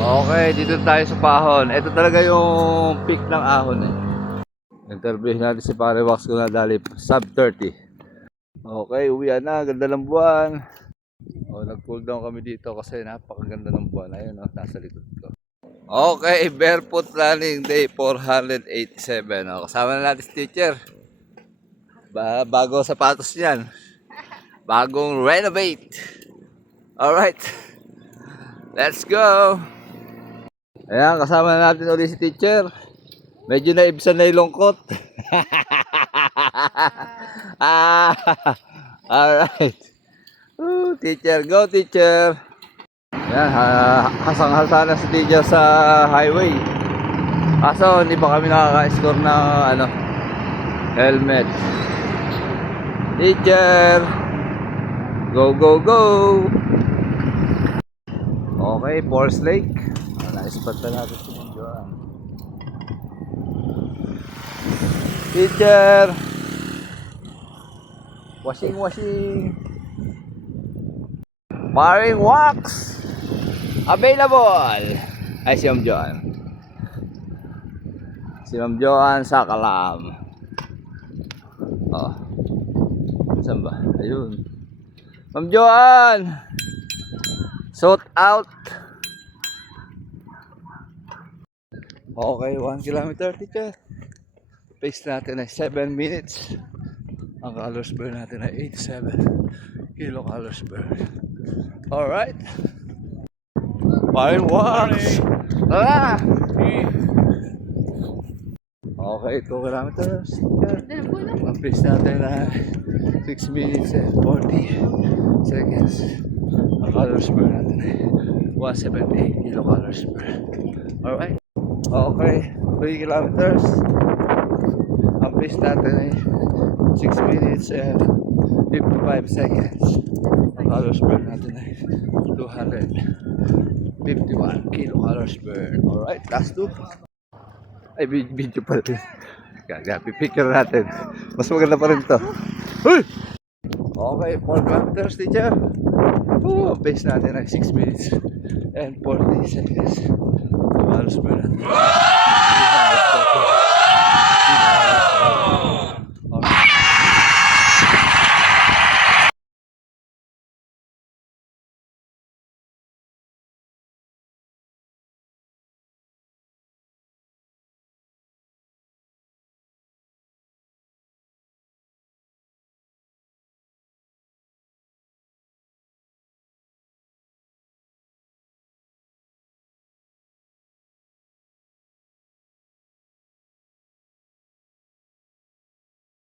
Okay, dito tayo sa Pahon. Ito talaga yung peak ng ahon eh. Interview natin si Pare Wax kung nadali sub 30. Okay, uwian na. Ganda ng buwan. Nag-cool down kami dito kasi napakaganda ng buwan. Ayun, nasa likod ko. Okay, barefoot running day 487. Kasama na natin si teacher. Bago sapatos niyan. Bagong renovate. Alright. Let's go. Ayan, kasama na natin ulit si teacher. Medyo naibsan na yung lungkot. Alright. Teacher, go teacher. Ayan, hasang-hasa na si teacher sa highway. Kaso hindi pa kami nakaka-score ng helmet. Teacher, go go go. Okay, Forest Lake. Na-spot na natin si Joan. Teacher, washing. Paring wax available. Ay, si Ma'am Joan. Si Ma'am Joan sa Kalam. Saan ba? Ayun. Ma'am Joan, sort out. Okay, 1 kilometer teacher. Pace natin ay 7 minutes. Ang calories burn natin ay 87 kilocalories burn. Alright. Fine wax. Tara! Okay, 2 kilometers. Ang pace natin ay 6 minutes and 40 seconds. Ang calories burn natin ay 178 kilocalories burn. Alright. Okay, 3 kilometers. Ang pace natin ay 6 minutes and 55 seconds. Ang calories burn natin ay 251 kilocalories burn. Alright, last 2. Ay, video pa rin. Pipicture natin. Mas maganda pa rin ito. Okay, 4 kilometers teacher. Ang pace natin ay 6 minutes and 40 seconds. Ang calories burn natin